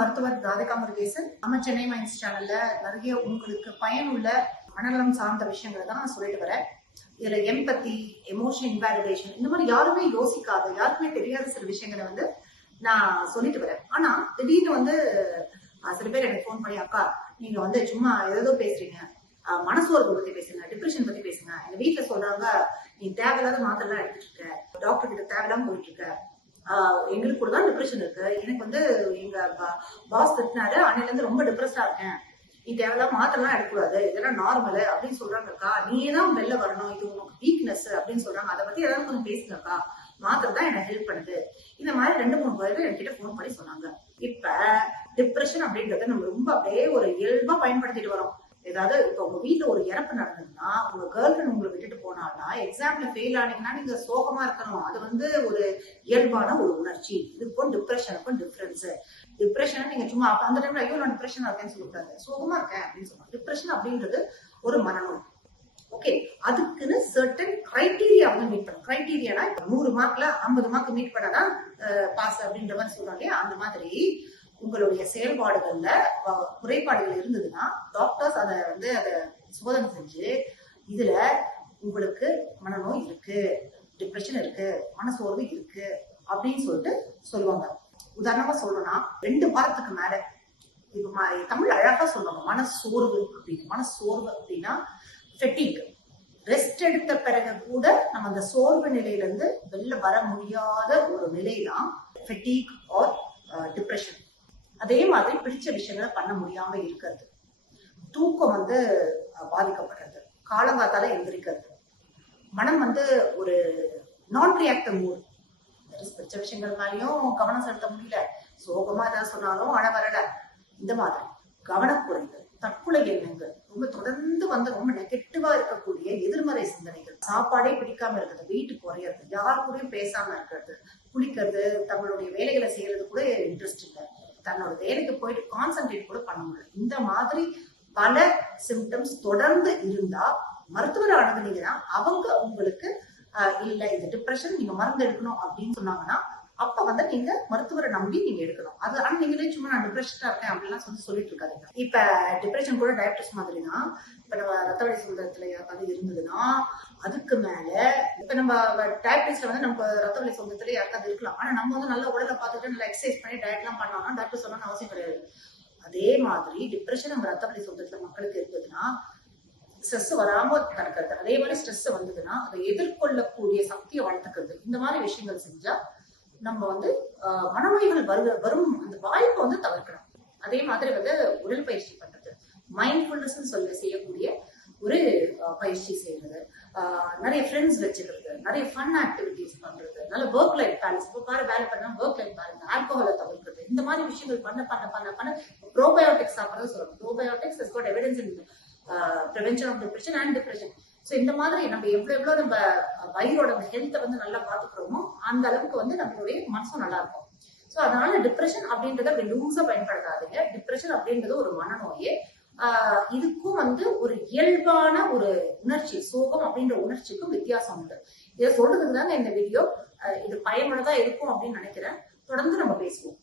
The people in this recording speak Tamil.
மருத்துவர் ராதிகா முருகேசன். நம்ம சென்னை மைண்ட்ஸ் சேனல்ல நிறைய உங்களுக்கு பயனுள்ள மனநலம் சார்ந்த விஷயங்களை தான் நான் சொல்லிட்டு வரேன். இதுல எம்பத்தி, எமோஷன் இன்வாலிடேஷன், இந்த மாதிரி யாருமே யோசிக்காத, யாருக்குமே தெரியாத சில விஷயங்களை நான் சொல்லிட்டு வரேன். ஆனா திடீர்னு சில பேர் எனக்கு போன் பண்ணி, அக்கா நீங்க சும்மா ஏதோ பேசுறீங்க, மனசோர்வு பத்தி பேசுங்க, டிப்ரெஷன் பத்தி பேசுங்க. எங்க வீட்டுல சொல்றாங்க நீ தேவையில்லாத மாத்திரை எல்லாம் எடுத்துட்டு இருக்க, டாக்டர் கிட்ட தேவையில்லாம போயிட்டு இருக்க, எங்களுக்கு கூட தான் டிப்ரெஷன் இருக்கு, எனக்கு எங்க பாஸ் திட்டினாரு, அன்னையில இருந்து ரொம்ப டிப்ரெஸ்டா இருக்கேன், நீ தேவையில்லாம மாத்திரலாம் எடுக்கக்கூடாது, இதெல்லாம் நார்மல் அப்படின்னு சொல்றாங்கக்கா, நீயே தான் வெளில வரணும், இது உனக்கு வீக்னஸ் அப்படின்னு சொல்றாங்க, அதை பத்தி ஏதாவது கொஞ்சம் பேசுங்கக்கா, மாத்திரை தான் எனக்கு ஹெல்ப் பண்ணுது. இந்த மாதிரி 2-3 பேர்கள் என்கிட்ட போன் பண்ணி சொன்னாங்க. இப்ப டிப்ரெஷன் அப்படின்றத நம்ம ரொம்ப அப்படியே ஒரு இயல்பா பயன்படுத்திட்டு வரோம். ஏதாவது இப்ப உங்க வீட்டுல ஒரு இறப்பு நடந்ததுன்னா, உங்க கேர்ள் ஃபிரெண்ட் உங்களை விட்டுட்டு போனான்னா, எக்ஸாம்ல ஃபெயில் ஆனீங்கன்னா நீங்க சோகமா இருக்கணும். அது ஒரு இயல்பான ஒரு உணர்ச்சி. இதுக்கும் டிப்ரெஷனுக்கும் டிஃபரன்ஸ். டிப்ரெஷன் நீங்க சும்மா அந்த டைம்ல ஐயோ நான் டிப்ரெஷன் இருக்கேன்னு சொல்லக்கூடாது, சோகமா இருக்கேன் அப்படின்னு சொல்லுவாங்க. டிப்ரெஷன் அப்படின்றது ஒரு மனநோய். ஓகே, அதுக்குன்னு சர்டன் கிரைட்டீரியா மீட் பண்ணும். கிரைட்டீரியானா 100 மார்க்ல 50 மார்க் மீட் பண்ணாதான் பாஸ் அப்படின்ற மாதிரி சொல்றாங்க. அந்த மாதிரி உங்களுடைய செயல்பாடுகள்ல குறைபாடுகள் இருந்ததுன்னா டாக்டர்ஸ் அதை சோதனை செஞ்சு இதுல உங்களுக்கு மனநோய் இருக்கு, டிப்ரெஷன் இருக்கு, மனசோர்வு இருக்கு அப்படின்னு சொல்லிட்டு சொல்லுவாங்க. உதாரணமா சொல்றோம்னா 2 வாரத்துக்கு மேல, இப்ப தமிழ் அழகா சொல்லுவாங்க மனசோர்வு அப்படின்னு. மனசோர்வு அப்படின்னா ஃபெட்டிக், ரெஸ்ட் எடுத்த பிறகு கூட நம்ம அந்த சோர்வு நிலையில இருந்து வெளில வர முடியாத ஒரு நிலைதான் ஃபெட்டிக் ஆர் டிப்ரெஷன். அதே மாதிரி பிடிச்ச விஷயங்களை பண்ண முடியாம இருக்கிறது, தூக்கம் பாதிக்கப்படுறது, காலங்காத்தால எந்திரிக்கிறது, மனம் ஒரு நான் ரியாக்டிவ் மூட், பிடிச்ச விஷயங்கள் மேலேயும் கவனம் செலுத்த முடியல, சோகமா ஏதாவது சொன்னாலும் அழ வரல, இந்த மாதிரி கவனக்குறைவு, தற்கொலை எண்ணங்கள், ரொம்ப தொடர்ந்து ரொம்ப நெகட்டிவா இருக்கக்கூடிய எதிர்மறை சிந்தனைகள், சாப்பாடே பிடிக்காம இருக்கிறது, வெயிட் குறையிறது, யாரு கூடயும் பேசாம இருக்கிறது, குளிக்கிறது, தங்களுடைய வேலைகளை செய்யறது கூட இன்ட்ரெஸ்ட் இல்லை, தன்னோட வேலைக்கு போயிட்டு கான்சென்ட்ரேட் கூட பண்ண முடியல, இந்த மாதிரி பல சிம்டம்ஸ் தொடர்ந்து இருந்தா மருத்துவர் அணுகுனீங்கன்னா அவங்க உங்களுக்கு இல்ல இது டிப்ரெஷன், நீங்க மருந்து எடுக்கணும் அப்படின்னு சொன்னாங்கன்னா அப்ப நீங்க மருத்துவரை நம்பி நீங்க எடுக்கணும். அது ஆனா நீங்களே சும்மா நான் டிப்ரெஷனா இருக்கேன் அப்படிலாம் சொல்லிட்டு இருக்காதீங்க. இப்ப டிப்ரெஷன் கூட டயபிட்டிஸ் மாதிரி தான். இப்ப நம்ம ரத்த வலி சொந்தத்துல யாருக்காவது இருந்ததுன்னா அதுக்கு மேல இப்ப நம்ம டயபிட்டிஸ்ல நம்ம ரத்த வலி சொந்தத்துல யாருக்காவது இருக்கலாம். ஆனா நம்ம நல்ல உடலை பார்த்துட்டு நல்லா எக்ஸசைஸ் பண்ணி டயட் எல்லாம் பண்ணோம்னா டாக்டர் சொல்லணும்னு அவசியம் கிடையாது. அதே மாதிரி டிப்ரெஷன் நம்ம ரத்த வலி சொந்தத்துல மக்களுக்கு இருந்ததுன்னா ஸ்ட்ரெஸ் வராம தடுக்கிறது, அதே மாதிரி ஸ்ட்ரெஸ் வந்ததுன்னா அதை எதிர்கொள்ளக்கூடிய சக்தியை வளர்த்துக்கிறது, இந்த மாதிரி விஷயங்கள் செஞ்சா நம்ம மனநோய்கள் வரும் அந்த வாய்ப்பை தவிர்க்கணும். அதே மாதிரி உடற்பயிற்சி பண்றது, மைண்ட்ஃபுல்னஸ் சொல்லி செய்யக்கூடிய ஒரு பயிற்சி செய்யறது, நிறைய ஃப்ரெண்ட்ஸ் வச்சுக்கிறது, நிறைய ஃபன் ஆக்டிவிட்டிஸ் பண்றது, நல்ல ஒர்க் லைஃப் பேலன்ஸ், இப்போ பாரு வேலை பண்ணா ஒர்க் லைஃப் பேலன்ஸ், ஆல்கோஹாலை தவிர்க்கிறது, இந்த மாதிரி விஷயங்கள் பண்ண ப்ரோபயோட்டிக்ஸ் சாப்பிட்றது சொல்றோம். Probiotics is got evidence in prevention of depression and depression. So இந்த மாதிரி நம்ம எவ்வளவு நம்ம வயிறோட ஹெல்த்தை நல்லா பாத்துக்கிறோமோ அந்த அளவுக்கு நம்மளுடைய மனசும் நல்லா இருக்கும். சோ அதனால டிப்ரெஷன் அப்படின்றத அப்படி லூஸா பயன்படுத்தாதீங்க. டிப்ரெஷன் அப்படின்றது ஒரு மனநோயே. இதுக்கும் ஒரு இயல்பான ஒரு உணர்ச்சி, சோகம் அப்படின்ற உணர்ச்சிக்கும் வித்தியாசம் உண்டு. இதை சொல்றதுக்கு தாங்க இந்த வீடியோ. இது பயனுள்ளதா இருக்கும் அப்படின்னு நினைக்கிறேன். தொடர்ந்து நம்ம பேசுவோம்.